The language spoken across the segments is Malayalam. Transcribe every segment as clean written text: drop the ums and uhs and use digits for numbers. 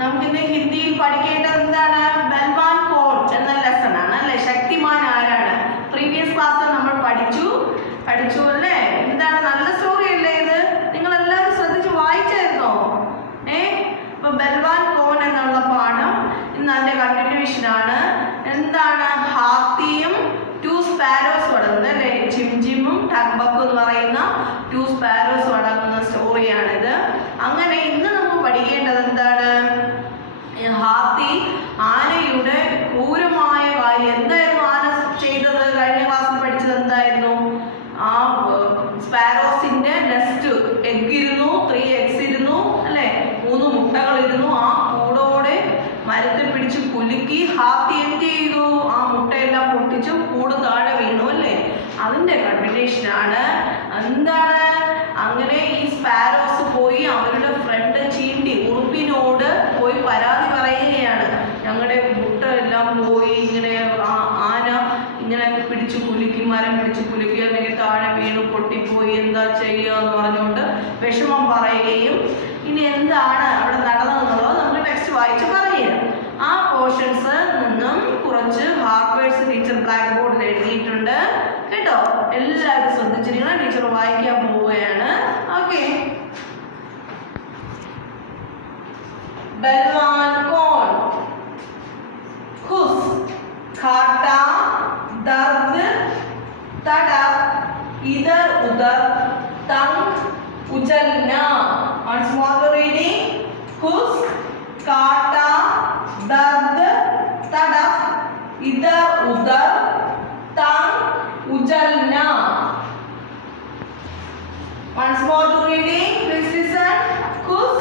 നമുക്കിന്ന് ഹിന്ദിയിൽ പഠിക്കേണ്ടത് എന്താണ്? ബൽവാൻ കോൺ എന്ന ലെസൺ ആണ് അല്ലെ. ശക്തിമാൻ ആരാണ്? പ്രീവിയസ് ക്ലാസ്സിൽ നമ്മൾ പഠിച്ചു അല്ലേ. എന്താണ്? നല്ല സ്റ്റോറി അല്ലേ ഇത്? നിങ്ങൾ എല്ലാവരും ശ്രദ്ധിച്ച് വായിച്ചായിരുന്നോ? അപ്പൊ ബൽവാൻ കോൺ എന്നുള്ള പാഠം ഇന്ന് അതിന്റെ കണ്ടിന്യൂഷൻ ആണ്. എന്താണ്? ഹാത്തിയും 2 സ്പാരോസും അടങ്ങുന്നത് അല്ലെ. ജിംജിമും ടക്ബക്കും എന്ന് പറയുന്ന 2 സ്പാരോസും അടങ്ങുന്ന സ്റ്റോറിയാണിത്. അങ്ങനെ ഇന്ന് നമുക്ക് പഠിക്കേണ്ടത് എന്താണ്? ഹാത്തി ആനയുടെ ക്രൂരമായ കാര്യം എന്തായിരുന്നു ആന ചെയ്തത്? കഴിഞ്ഞ ക്ലാസ്സിൽ പഠിച്ചത് എന്തായിരുന്നു? ആ സ്പാരോസിന്റെ നെസ്റ്റ് എഗ് ഇരുന്നു, 3 eggs ഇരുന്നു അല്ലെ, 3 മുട്ടകൾ ഇരുന്നു. ആ കൂടോടെ മരത്തിൽ പിടിച്ച് കുലുക്കി ഹാത്തി എന്ത് ചെയ്തു? ആ മുട്ടയെല്ലാം പൊട്ടിച്ചു കൂട് താഴെ വീണു അല്ലെ. അതിന്റെ കണ്ടിന്യൂഷൻ ആണ്. എന്താണ്? അങ്ങനെ ഈ സ്പാരോസ് പോയി അവരുടെ ഫ്രണ്ട് ചീണ്ടി ഉറുപ്പിനോട് പോയി പരാതി പറയുകയാണ്. ഞങ്ങളുടെ മുട്ട എല്ലാം പോയി, ഇങ്ങനെ ആന ഇങ്ങനെ പിടിച്ചു കുലുക്കി, മരം പിടിച്ചു കുലുക്കി, അല്ലെങ്കിൽ താഴെ വീണു പൊട്ടിപ്പോയി, എന്താ ചെയ്യുക എന്ന് പറഞ്ഞുകൊണ്ട് വിഷമം പറയുകയും ഇനി എന്താണ് അവിടെ നടന്നതെന്നുള്ളത് നമുക്ക് ടെക്സ്റ്റ് വായിച്ച് പറഞ്ഞുതരാം. ആ പോർഷൻസ് നിന്നും കുറച്ച് ഹാർവേഴ്സ് ടീച്ചർ ബ്ലാക്ക് ബോർഡിൽ എഴുതിയിട്ടുണ്ട് കേട്ടോ. എല്ലാവരും ശ്രദ്ധിച്ചിരിക്കണം. ടീച്ചർ വായിക്കാൻ പോവുകയാണ്. ഓക്കെ. बलवान कौन? खुश, खाटा, दर्द, तड़प, इधर उधर, तंग, उछलना. Once more the reading. खुश, खाटा, दर्द, तड़प, इधर उधर, तंग, उछलना. Once more the reading. Please listen. खुश,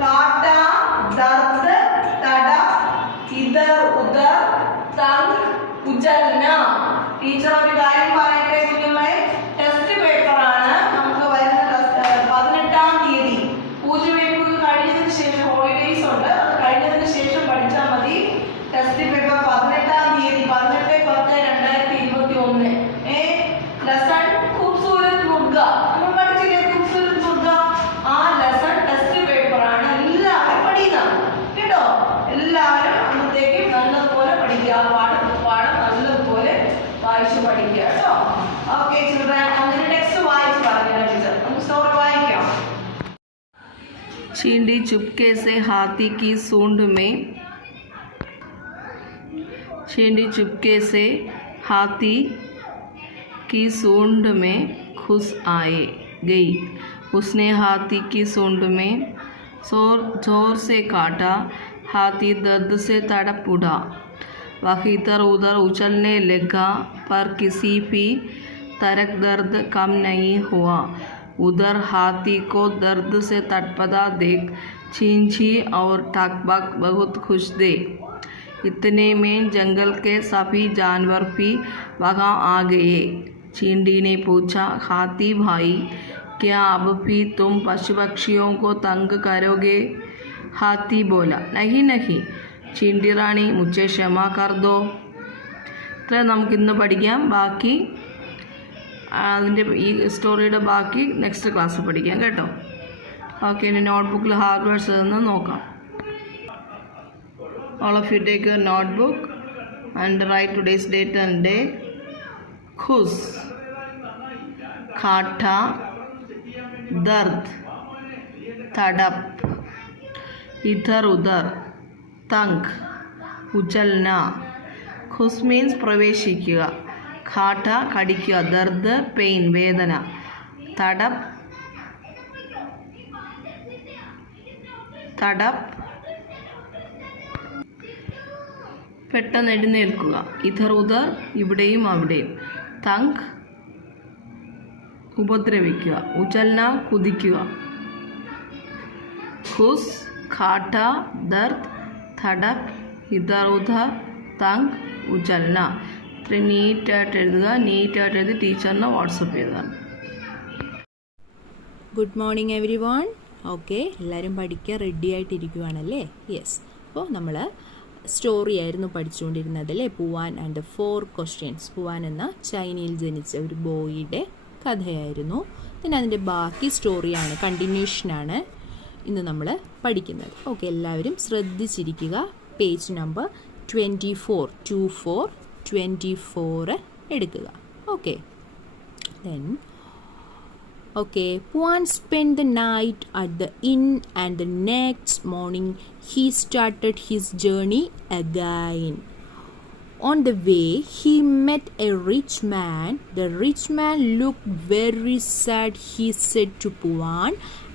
काटा, दर्द, तड़प, इधर उधर, तंग, उछलना. ടീച്ചർ ഒരു കാര്യം പറയട്ടെ കുഞ്ഞുങ്ങളെ. ടെസ്റ്റ് പേപ്പർ ആണ് നമുക്ക് വരുന്ന 18-ാം തീയതി. പൂജവെപ്പ് കഴിഞ്ഞതിന് ശേഷം ഹോളിഡേയ്സ് ഉണ്ട്, അത് കഴിഞ്ഞതിന് ശേഷം പഠിച്ചാൽ മതി. ടെസ്റ്റ് പേപ്പർ 18-ാം തീയതി 18/10/2021. ലെസൺ ഖൂബ്സൂരത് മുർഗ. നമ്മൾ പഠിച്ചില്ലേ ഖൂബ്സൂരത് മുർഗ? ആ ലെസൺ ടെസ്റ്റ് പേപ്പർ ആണ്. എല്ലാവരും പഠിക്കണം കേട്ടോ. എല്ലാവരും അന്നത്തേക്കും നല്ലതുപോലെ പഠിക്കുക. പാഠം നല്ലതുപോലെ വായിച്ച് പഠിക്കുക കേട്ടോ. Okay children. അങ്ങനെ ടെക്സ്റ്റ് വായിച്ച് പറഞ്ഞാൽ ടീച്ചർ നമുക്ക് സ്റ്റോറി വായിക്കാം. चींटी चुपके से हाथी की सूंड में चींटी चुपके से हाथी की सूंड में घुस गई. उसने हाथी की सूंड में जोर से काटा. हाथी दर्द से तड़प उठा. वह इधर उधर उछलने लगा, पर किसी भी तरह दर्द कम नहीं हुआ. उधर हाथी को दर्द से तड़पता देख चींटी और टकबक बहुत खुश थे. इतने में जंगल के सभी जानवर भी वहाँ आ गए. चींटी ने पूछा, हाथी भाई, क्या अब भी तुम पशु पक्षियों को तंग करोगे? हाथी बोला, नहीं नहीं चींटी रानी, मुझे क्षमा कर दो. ഇത്ര നമുക്കിന്ന് പഠിക്കാം. ബാക്കി അതിൻ്റെ ഈ സ്റ്റോറിയുടെ ബാക്കി നെക്സ്റ്റ് ക്ലാസ്സിൽ പഠിക്കാം കേട്ടോ. ഓക്കെ. ഇനി നോട്ട്ബുക്കിൽ ഹാർഡ് വേർഡ്സ് നിന്ന് നോക്കാം. All of you take your notebook and write today's date and day. खुश, खाटा, दर्द, तड़प, इधर उधर, तंग, उछलना. खुश मीन्स പ്രവേശിക്കുക, ഖാട്ട കടിക്കുക, ദർദ് പെയിൻ വേദന, തടപ്പ് പെട്ടെന്ന് എഴുന്നേൽക്കുക, ഇധർ ഉധർ ഇവിടെയും അവിടെയും, തങ്ക് ഉപദ്രവിക്കുക, ഉചൽന കുതിക്കുക. ഖുസ്, ഖാട്ട, ദർദ്, തടപ്പ്, ഇധർ ഉധർ, തങ്ക്, ഉചൽന. ഇത്രയും നീറ്റായിട്ട് എഴുതുക. നീറ്റായിട്ട് എഴുതി ടീച്ചറിന് വാട്സപ്പ് ചെയ്തതാണ്. Good morning every one. Okay, എല്ലാവരും പഠിക്കാൻ റെഡി ആയിട്ടിരിക്കുവാണല്ലേ? യെസ്. അപ്പോൾ നമ്മൾ സ്റ്റോറി ആയിരുന്നു പഠിച്ചുകൊണ്ടിരുന്നത് അല്ലേ? പൂവാൻ ആൻഡ് 4 questions. പൂവാൻ എന്ന ചൈനയിൽ ജനിച്ച ഒരു ബോയിയുടെ കഥയായിരുന്നു. പിന്നെ അതിൻ്റെ ബാക്കി സ്റ്റോറിയാണ്, കണ്ടിന്യൂഷനാണ്. ഇന്ന് നമ്മൾ പഠിക്കുന്നത്. ഓക്കെ, എല്ലാവരും ശ്രദ്ധിച്ചിരിക്കുക. പേജ് നമ്പർ 24 എടുക്കുക. Okay, then okay, Puan spent the night at the inn and the next morning he started his journey again. On the way he met a rich man. The rich man looked very sad. He said to Puan,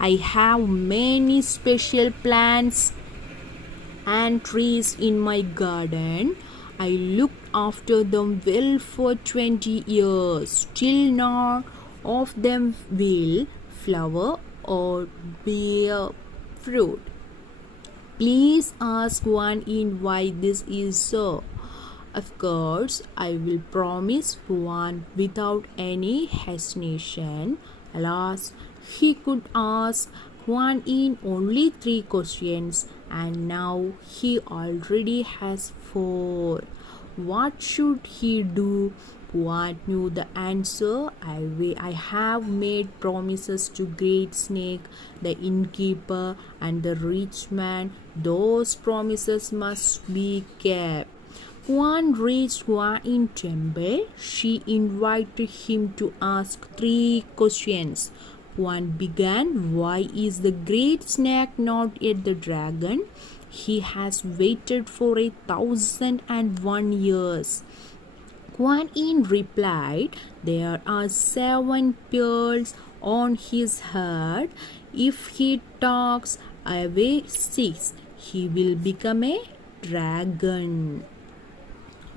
I have many special plants and trees in my garden. I looked after them well for 20 years. Still none of them will flower or bear fruit. Please ask Puan Yin why this is so. Of course, I will promise Puan without any hesitation. Alas, he could ask Puan Yin only 3 questions and now he already has 4. What should he do? Puan knew the answer. I have made promises to Great Snake, the innkeeper, and the rich man. Those promises must be kept. Puan reached Puan Yin temple. She invited him to ask 3 questions. Puan began, why is the Great Snake not yet the dragon? He has waited for 1,001 years. Puan Yin replied, there are 7 pearls on his head. If he talks away 6, he will become a dragon.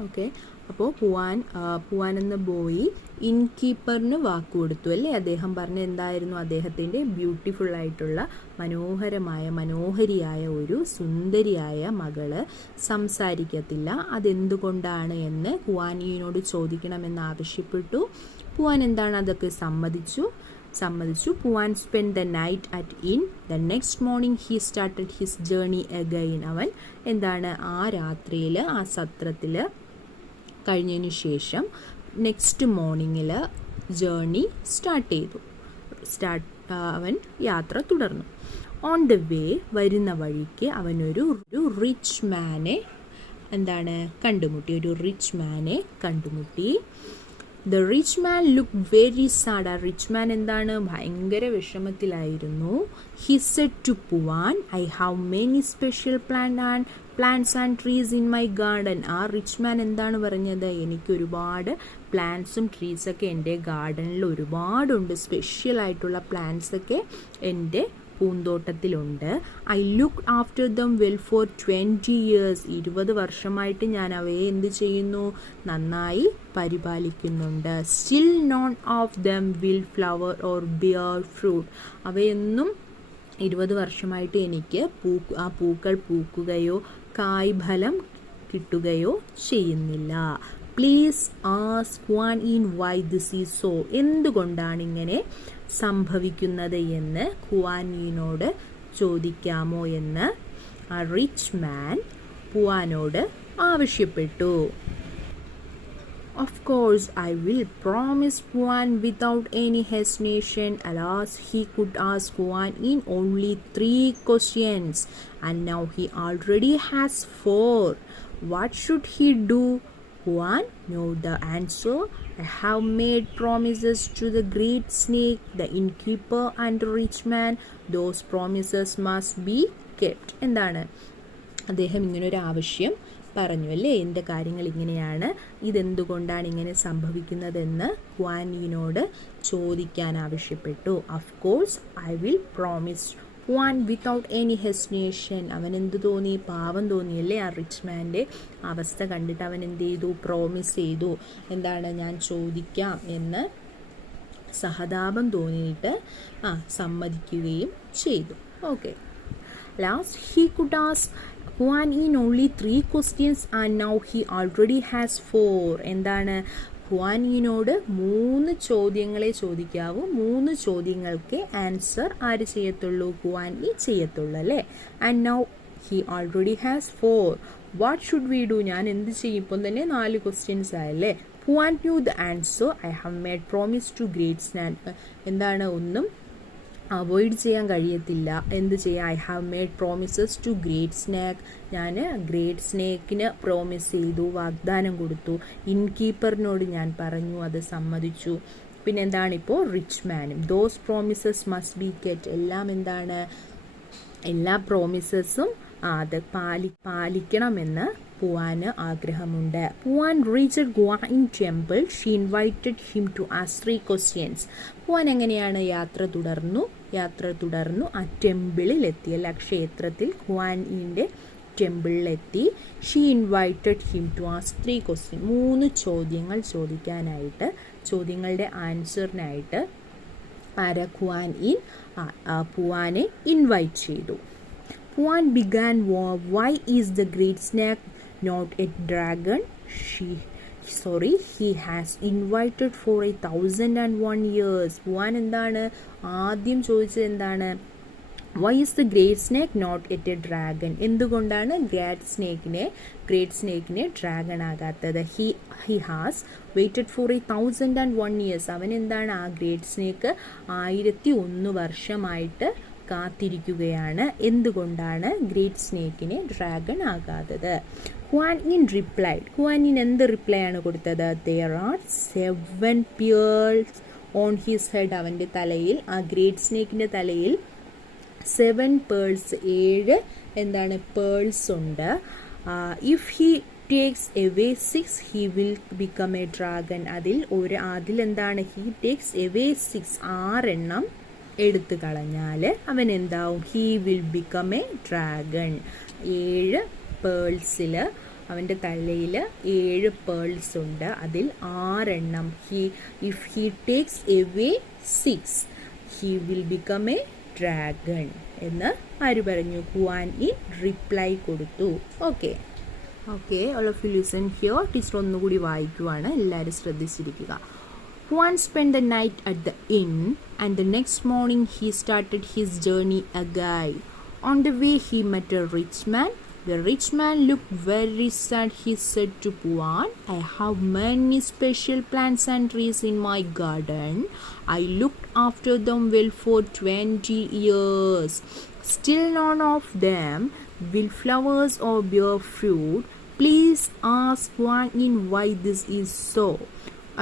Okay, അപ്പോൾ പുവാൻ എന്ന ബോയ് ഇൻകീപ്പറിന് വാക്ക് കൊടുത്തു അല്ലേ. അദ്ദേഹം പറഞ്ഞ എന്തായിരുന്നു? അദ്ദേഹത്തിൻ്റെ ബ്യൂട്ടിഫുൾ ആയിട്ടുള്ള മനോഹരിയായ ഒരു സുന്ദരിയായ മകള് സംസാരിക്കത്തില്ല. അതെന്തുകൊണ്ടാണ് എന്ന് പുവാൻ ഈനോട് ചോദിക്കണമെന്ന് ആവശ്യപ്പെട്ടു. പുവാൻ എന്താണ് അതൊക്കെ സമ്മതിച്ചു. Puan spent the night at inn. The next morning he started his journey again. അവൻ എന്താണ് ആ രാത്രിയിൽ ആ സത്രത്തിൽ കഴിഞ്ഞതിന് ശേഷം നെക്സ്റ്റ് മോർണിംഗിൽ ജേർണി സ്റ്റാർട്ട് ചെയ്തു. അവൻ യാത്ര തുടർന്നു. ഓൺ ദ വേ വരുന്ന വഴിക്ക് അവനൊരു റിച്ച് മാനെ കണ്ടുമുട്ടി. The rich man looked very sad. ആ റിച്ച് മാൻ എന്താണ് ഭയങ്കര വിഷമത്തിലായിരുന്നു. He said to Puan, I have many special plants and trees in my garden. ആ റിച്ച് മാൻ എന്താണ് പറഞ്ഞത്? എനിക്ക് ഒരുപാട് പ്ലാന്റ്സും ട്രീസൊക്കെ എൻ്റെ ഗാർഡനിൽ ഒരുപാടുണ്ട്. സ്പെഷ്യൽ ആയിട്ടുള്ള പ്ലാന്റ്സ് ഒക്കെ എൻ്റെ പൂന്തോട്ടത്തിലുണ്ട്. I look after them well for 20 years. 20 വർഷമായിട്ട് ഞാൻ അവയെ എന്ത് ചെയ്യുന്നു? നന്നായി പരിപാലിക്കുന്നുണ്ട്. Still none of them will flower or bear fruit. അവയൊന്നും 20 വർഷമായിട്ട് എനിക്ക് ആ പൂക്കൾ പൂക്കുകയോ കായ്ഫലം കിട്ടുകയോ ചെയ്യുന്നില്ല. Please ask Puan Yin why this is so. എന്തുകൊണ്ടാണ് ഇങ്ങനെ സംഭവിക്കുന്നത് എന്ന് Puan Yinോട് ചോദിക്കാമോ എന്ന് ആ റിച്ച് മാൻ പുവാനോട് ആവശ്യപ്പെട്ടു. Of course, I will promise Puan without any hesitation. Alas, he could ask Puan in only 3 questions and now he already has 4. What should he do? Puan knew the answer. I have made promises to the Great Snake, the innkeeper and the rich man. Those promises must be kept. എന്താണ് അദ്ദേഹം ഇങ്ങനൊരു ആവശ്യം പറഞ്ഞു അല്ലേ? എൻ്റെ കാര്യങ്ങൾ ഇങ്ങനെയാണ്, ഇതെന്തുകൊണ്ടാണ് ഇങ്ങനെ സംഭവിക്കുന്നതെന്ന് Puan Yinോട് ചോദിക്കാൻ ആവശ്യപ്പെട്ടു. Of course, I will promise Puan without any hesitation. അവൻ എന്ത് തോന്നി? പാവം തോന്നിയല്ലേ ആ റിച്ച് മാൻ്റെ അവസ്ഥ കണ്ടിട്ട്. അവൻ എന്ത് ചെയ്തു? പ്രോമിസ് ചെയ്തു. എന്താണ്? ഞാൻ ചോദിക്കാം എന്ന് സഹതാപം തോന്നിയിട്ട് സമ്മതിക്കുകയും ചെയ്തു. Okay, last he could ask Puan Yin only 3 questions and now he already has 4. എന്താണ്? Puan Yinോട് 3 ചോദ്യങ്ങളെ ചോദിക്കാവൂ. 3 ചോദ്യങ്ങൾക്ക് ആൻസർ ആര് ചെയ്യത്തുള്ളൂ? Puan Yin ചെയ്യത്തുള്ളൂ അല്ലേ? And now he already has 4. What should we do? ഞാൻ എന്ത് ചെയ്യും? ഇപ്പം തന്നെ 4 questions ആയല്ലേ? Puan knew the answer. I have made promise to Great Snake. എന്താണ്? ഒന്നും അവോയ്ഡ് ചെയ്യാൻ കഴിയത്തില്ല. എന്ത് ചെയ്യാം? I have made promises to great snake. ഞാൻ ഗ്രേറ്റ് സ്നേക്കിന് പ്രോമിസ് ചെയ്തു, വാഗ്ദാനം കൊടുത്തു. ഇൻകീപ്പറിനോട് ഞാൻ പറഞ്ഞു, അത് സമ്മതിച്ചു. പിന്നെ എന്താണിപ്പോൾ? റിച്ച് മാനും. Those promises must be kept. എല്ലാം എന്താണ്? എല്ലാ പ്രോമിസസും അത് പാലിക്കണമെന്ന് പുവാന് ആഗ്രഹമുണ്ട്. Puan reached Guan temple. She invited him to ask 3 questions. പുവാൻ എങ്ങനെയാണ് യാത്ര തുടർന്നു ആ ടെമ്പിളിലെത്തി, അല്ല ക്ഷേത്രത്തിൽ, ഗുവാനിൻ്റെ ടെമ്പിളിലെത്തി. She invited him to ask 3 questions. 3 ചോദ്യങ്ങൾ ചോദിക്കാനായിട്ട്, ചോദ്യങ്ങളുടെ ആൻസറിനായിട്ട് പുവാനെ ഇൻവൈറ്റ് ചെയ്തു. Puan began, why is the great snake not a dragon? He has invited for 1001 years. Puan എന്താണ് ആദ്യം ചോദിച്ചത്? എന്താണ്? Why is the great snake not yet a dragon? എന്തുകൊണ്ടാണ് ഗ്രേറ്റ് സ്നേക്കിനെ ഡ്രാഗൺ ആകാത്തത്? He has waited for 1001 years. അവൻ എന്താണ്? ആ ഗ്രേറ്റ് സ്നേക്ക് 1001 വർഷമായിട്ട് കാത്തിരിക്കുകയാണ്. എന്തുകൊണ്ടാണ് ഗ്രേറ്റ് സ്നേക്കിനെ ഡ്രാഗൺ ആകാത്തത്? ഹുവാൻ എന്ത് റിപ്ലൈ ആണ് കൊടുത്തത്? there are 7 pearls on his head. അവൻ്റെ തലയിൽ, ആ ഗ്രേറ്റ് സ്നേക്കിൻ്റെ തലയിൽ 7 pearls, 7 എന്താണ്? പേൾസ് ഉണ്ട്. If he takes away 6 he will become a dragon. അതിലെന്താണ്? he takes away 6, 6 എണ്ണം എടുത്തു കളഞ്ഞാൽ അവൻ എന്താവും? He will become A dragon. 7 പേൾസിൽ, അവൻ്റെ തലയിൽ 7 പേൾസ് ഉണ്ട്, അതിൽ 6 എണ്ണം if he takes away 6 he will become A dragon എന്ന് ആര് പറഞ്ഞു? ഹുവാൻ റിപ്ലൈ കൊടുത്തു. Okay, all of you listen here. Teacher ഒന്നുകൂടി വായിക്കുവാണ്, എല്ലാവരും ശ്രദ്ധിച്ചിരിക്കുക. Puan spent the night at the inn, and the next morning he started his journey again. On the way he met a rich man. The rich man looked very sad. He said to Puan, I have many special plants and trees in my garden. I looked after them well for 20 years. Still none of them will flowers or bear fruit. Please ask Puan why this is so.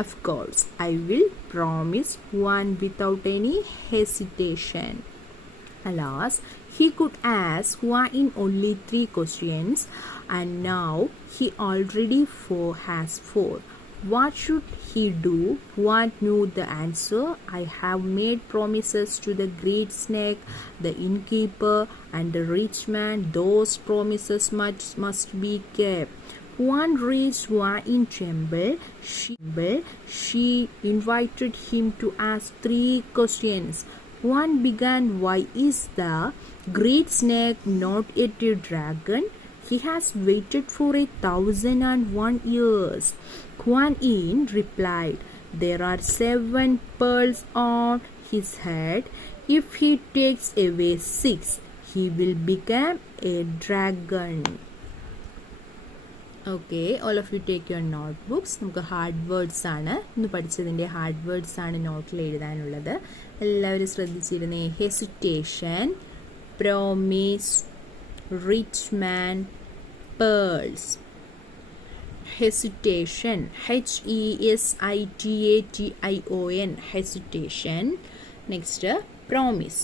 Of course, I will, promise Puan without any hesitation. Alas, he could ask Puan only 3 questions, and now he already has 4. What should he do? Puan knew the answer. I have made promises to the great snake, the innkeeper, and the rich man. Those promises must be kept. Puan reached Huayin temple. She invited him to ask 3 questions. Puan began, why is the great snake not yet a dragon? He has waited for 1001 years. Puan replied, there are 7 pearls on his head. If he takes away 6, he will become a dragon. Okay, all of you take your notebooks. നമുക്ക് ഹാർഡ് വേർഡ്സ് ആണ് ഇന്ന് പഠിച്ചതിൻ്റെ ഹാർഡ് വേർഡ്സ് ആണ് നോട്ടിൽ എഴുതാനുള്ളത്. എല്ലാവരും ശ്രദ്ധിച്ചിരുന്നേ. Hesitation, promise, rich man, pearls. Hesitation, HESITATION, hesitation. Next promise,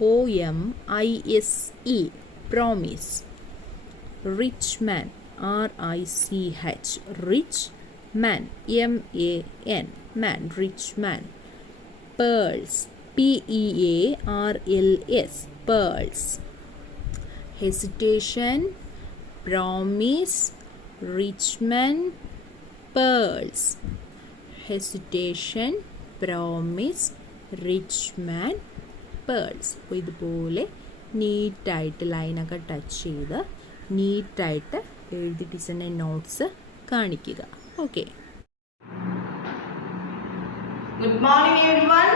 PROMISE, promise. Rich man, RICH, rich man, MAN, man, rich man. Pearls, PEARLS, pearls. Hesitation, promise, rich man, pearls. Hesitation, promise, rich man, pearls. അപ്പോൾ ഇതുപോലെ നീറ്റായിട്ട് ലൈനൊക്കെ ടച്ച് ചെയ്ത് നീറ്റായിട്ട് എഴുതി ടീച്ചറിൻ്റെ നോട്ട്സ് കാണിക്കുക. Okay, good morning everyone.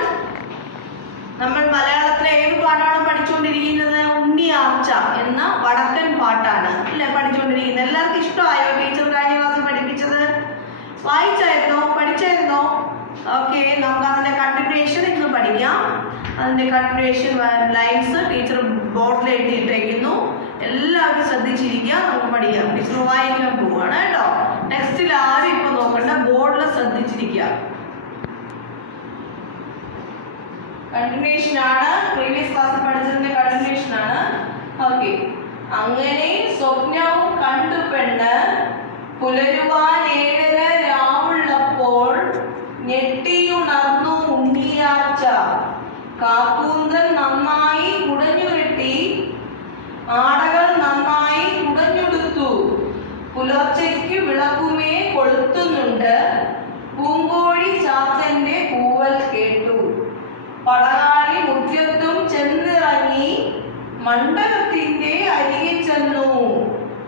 നമ്മൾ മലയാളത്തിലെ ഏത് പാട്ടാണ് പഠിച്ചുകൊണ്ടിരിക്കുന്നത്? ഉണ്ണിയാർച്ച എന്ന വടക്കൻ പാട്ടാണ് അല്ലേ പഠിച്ചുകൊണ്ടിരിക്കുന്നത്. എല്ലാവർക്കും ഇഷ്ടമായോ ടീച്ചർ കഴിഞ്ഞ ക്ലാസ്സിൽ പഠിപ്പിച്ചത്? വായിച്ചായിരുന്നോ? പഠിച്ചായിരുന്നോ? ഓക്കെ, നമുക്ക് അതിൻ്റെ കണ്ടിന്യൂഷൻ ഇന്ന് പഠിക്കാം. അതിൻ്റെ കണ്ടിന്യൂഷൻ ലൈൻസ് ടീച്ചർ ബോർഡിൽ എഴുതിയിട്ടേക്കുന്നു. എല്ലാവരും ശ്രദ്ധിച്ചിരിക്കുക, നമുക്ക് പഠിക്കാം. ടീച്ചർ വായിക്കാൻ പോവുകയാണ് കേട്ടോ. ടെക്സ്റ്റിൽ ആരും ഇപ്പം നോക്കണ്ട, ബോർഡിൽ ശ്രദ്ധിച്ചിരിക്കുക. കണ്ടിന്യൂഷൻ ആണ്, പ്രീവിയസ് ക്ലാസ്സിൽ പഠിച്ചതിന്റെ കണ്ടിന്യൂഷൻ ആണ്. ഓക്കെ. അങ്ങനെ സ്വപ്നവും കണ്ടു പെണ്ണ്, പുലരുവാൻ 7:30 രാവുള്ളപ്പോൾ ഞെട്ടിയുണർന്നു ഉണ്ണിയാർച്ച. കാക്കൂന്തൽ നന്നായി കുടഞ്ഞു കെട്ടി, ആടകൾ നന്നായി കുടഞ്ഞുടുത്തു. പുലർച്ചയ്ക്ക് വിളക്കുമേ കൊളുത്തുന്നുണ്ട്, പൂങ്കോഴി ചാത്തന്റെ കൂവൽ കേട്ടു. പടകാളി മുറ്റത്തും ചെന്നിറങ്ങി, മണ്ഡപത്തിന്റെ അരികെ ചെന്നു.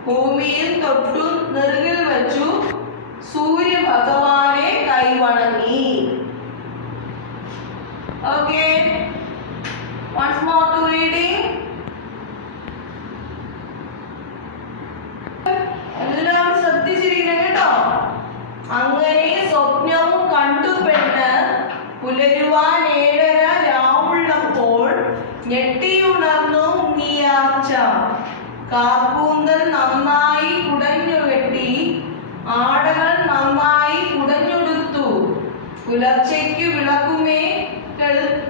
ഭൂമിയിൽ തൊട്ടു നെറുകിൽ വച്ചു, സൂര്യഭഗവാനെ കൈവണങ്ങി. Okay, once more to reading. എല്ലാവരും ശ്രദ്ധിച്ചിരിക്കണം കേട്ടോ. അങ്ങനെ സ്വപ്നവും കണ്ടു പെണ്ണ്, പുലരുവാൻ 7:30 രാവുള്ളപ്പോൾ ഞെട്ടിയുണർന്നു ഉണ്ണിയാർച്ച. കാക്കൂന്തൽ നന്നായി കുടഞ്ഞുകെട്ടി, ആടകൾ നന്നായി കുടഞ്ഞുടുത്തു. പുലർച്ചയ്ക്ക് വിളക്കുമേ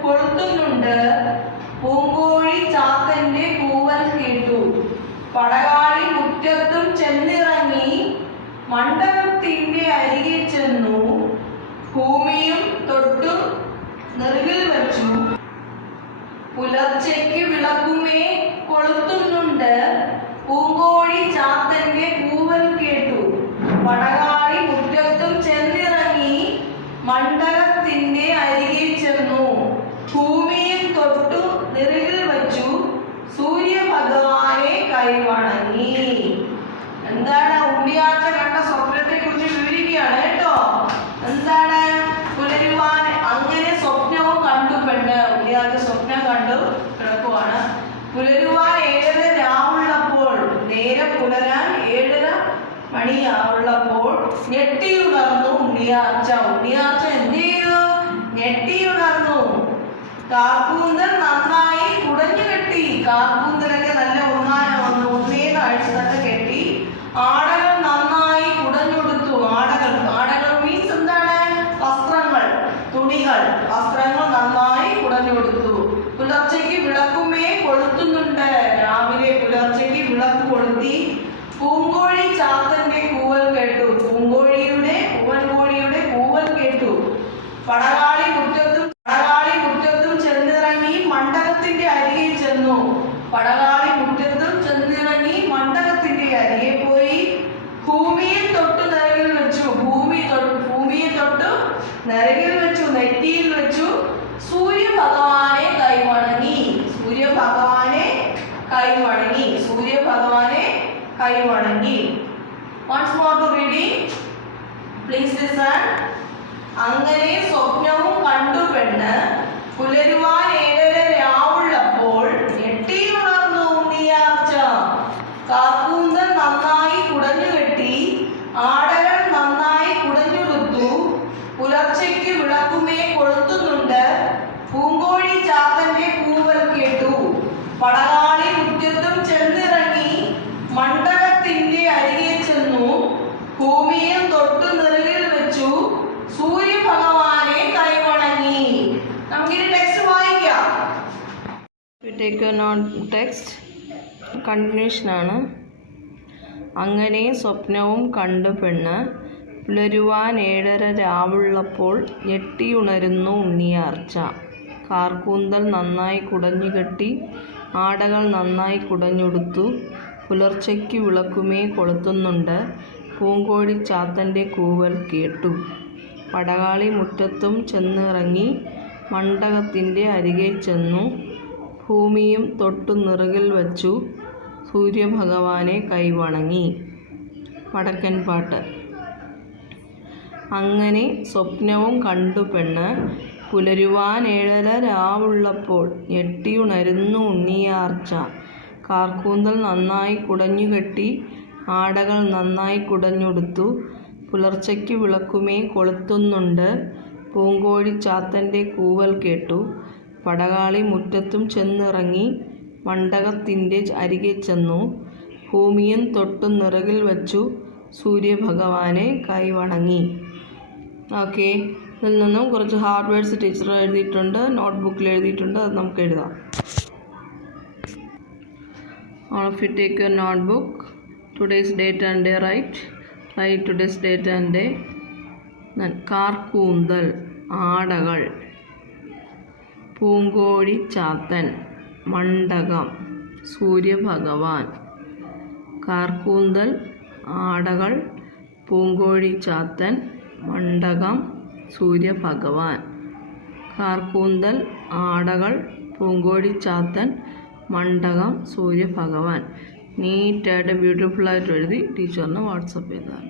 കൊളുത്തുന്നുണ്ട്, പൂങ്കോഴി ചാത്തന്റെ കൂവൽ കേട്ടു. പടകാളി മുറ്റത്തും ചെന്നിറങ്ങി, മണ്ഡപത്തിന്റെ അരികെ ചെന്നു. ഭൂമിയും തൊട്ടു നെറുകിൽ വച്ചു. പുലർച്ചയ്ക്ക് വിളക്കുമേ കൊളുത്തുന്നുണ്ട്, പൂങ്കോഴി ചാത്തന്റെ കൂവൽ കേട്ടു. പടകാളി മുറ്റത്തും ചെന്നിറങ്ങി, മണ്ഡപത്തിന്റെ അരികെ ചെന്നു. ഭൂമിയിൽ തൊട്ടു നെറുകിൽ വച്ചു, സൂര്യഭഗവാനെ കൈവണങ്ങി. എന്താണ് ഉണ്ണിയാർച്ച കണ്ട സ്വപ്നത്തെ കുറിച്ച് വിവരിക്കുകയാണ് കേട്ടോ. എന്താണ് പുലരുവാൻ? അങ്ങനെ സ്വപ്നവും കണ്ടു പെണ്ണ്. ഉണ്ണിയാർച്ച സ്വപ്നം കണ്ടു കിടക്കുവാണ്. പുലരുവാൻ 7:30 രാവുള്ളപ്പോൾ, നേരെ പുലരാൻ 7:30 മണിയാവുള്ളപ്പോൾ ഞെട്ടിയുണർന്നു ഉണ്ണിയാർച്ച. ഉണ്ണിയാർച്ച എന്ത് ചെയ്തു? ഞെട്ടിയുണർന്നു. കാക്കൂന്തൽ നന്നായി കുടഞ്ഞു കെട്ടി. കാക്കൂന്തലൊക്കെ നല്ല ഒന്നേന്ന് അഴിച്ചതൊക്കെ കെട്ടി. ആടകൾ നന്നായി കുടഞ്ഞുടുത്തു. ആടകൾ മീൻസ് എന്താണ്? വസ്ത്രങ്ങൾ, തുണികൾ, വസ്ത്രങ്ങൾ നന്നായി കുടഞ്ഞുകൊടുത്തു. പുലർച്ചയ്ക്ക് വിളക്കുമേ കൊളുത്തുന്നുണ്ട്. രാവിലെ പുലർച്ചയ്ക്ക് വിളക്ക് കൊളുത്തി. പൂങ്കോഴി ചാത്തന്റെ കൂവൽ കേട്ടു. പൂങ്കോഴിയുടെ കൂവൽ കേട്ടു. പടകാളി മുറ്റത്തും ചെന്നിറങ്ങി, മണ്ഡപത്തിന്റെ അരികെ ചെന്നു. പടകാളി മുറ്റത്തും ചെന്നിറങ്ങി, മണ്ഡപത്തിന്റെ അരികെ പോയി. ഭൂമിയിൽ തൊട്ടു നെറുകിൽ വെച്ചു. ഭൂമിയെ തൊട്ടു നെറുകിൽ വെച്ചു, നെറ്റിയിൽ വെച്ചു. സൂര്യഭഗവാനെ കൈവണങ്ങി. Once more to reading. Please listen. അങ്ങനെ സ്വപ്നവും കണ്ടു പെണ്ണ്, പുലരുവാൻ 7:30 രാവുള്ളപ്പോൾ ഞെട്ടിയുണർന്നു ഉണ്ണിയാർച്ച. കാക്കൂന്തൽ നന്നായി കുടഞ്ഞു കെട്ടി, ആടകൾ നന്നായി കുടഞ്ഞുടുത്തു. പുലർച്ചയ്ക്ക് വിളക്കുമേ കൊളുത്തുന്നുണ്ട്, പൂങ്കോഴി ചാത്തന്റെ കൂവൽ കേട്ടു. പടകാളി മുറ്റത്തും ചെന്നിറങ്ങി, മണ്ഡപത്തിന്റെ അരികെ ചെന്നു. ഭൂമിയും തൊട്ടു നെറുകിൽ വെച്ചു, സൂര്യഭഗവാനെ കൈവണങ്ങി. നമുക്കിനി ടെക്സ്റ്റ് വായിക്കാം. ടെക്സ്റ്റ് കണ്ടിന്യൂഷൻ ആണ്. അങ്ങനെ സ്വപ്നവും കണ്ടു പെണ്ണ്, പുലരുവാൻ 7:30 രാവുള്ളപ്പോൾ ഞെട്ടിയുണരുന്നു ഉണ്ണിയാർച്ച. കാർക്കൂന്തൽ നന്നായി കുടഞ്ഞു കെട്ടി, ആടകൾ നന്നായി കുടഞ്ഞുടുത്തു. പുലർച്ചയ്ക്ക് വിളക്കുമേ കൊളുത്തുന്നുണ്ട്, പൂങ്കോഴി ചാത്തൻ്റെ കൂവൽ കേട്ടു. പടകാളി മുറ്റത്തും ചെന്നിറങ്ങി, മണ്ഡപത്തിൻ്റെ അരികെ ചെന്നു. ഭൂമിയും തൊട്ടു നെറുകിൽ വച്ചു, സൂര്യഭഗവാനെ കൈവണങ്ങി. വടക്കൻ പാട്ട്. അങ്ങനെ സ്വപ്നവും കണ്ടു പെണ്ണ്, പുലരുവാൻ 7:30 രാവുള്ളപ്പോൾ ഞെട്ടിയുണരുന്നു ഉണ്ണിയാർച്ച. കാർക്കൂന്തൽ നന്നായി കുടഞ്ഞു കെട്ടി, ആടകൾ നന്നായി കുടഞ്ഞുടുത്തു. പുലർച്ചയ്ക്ക് വിളക്കുമേ കൊളുത്തുന്നുണ്ട്, പൂങ്കോഴി ചാത്തൻ്റെ കൂവൽ കേട്ടു. പടകാളി മുറ്റത്തും ചെന്നിറങ്ങി മണ്ഡപത്തിൻ്റെ അരികെ ചെന്നു. ഭൂമിയും തൊട്ടു നിറകിൽ വച്ചു സൂര്യഭഗവാനെ കൈവണങ്ങി. ഓക്കെ, ഇതിൽ നിന്നും കുറച്ച് ഹാർഡ് വേർഡ്സ് ടീച്ചർ എഴുതിയിട്ടുണ്ട്, നോട്ട്ബുക്കിൽ എഴുതിയിട്ടുണ്ട്. അത് നമുക്ക് എഴുതാം. All of you take your notebook. Today's date and day write today's date and day. Then കാർക്കൂന്തൽ ആടകൾ, പൂങ്കോഴി Chathan മണ്ഡകം സൂര്യഭഗവാൻ. കാർക്കൂന്തൽ ആടകൾ പൂങ്കോഴി Chathan മണ്ഡകം സൂര്യഭഗവാൻ. കാർക്കൂന്തൽ ആടകൾ പൂങ്കോഴി Chathan മണ്ഡകം സൂര്യഭഗവാൻ. നീറ്റായിട്ട് ബ്യൂട്ടിഫുള്ളായിട്ട് എഴുതി ടീച്ചറിന് വാട്സപ്പ് ചെയ്താൽ.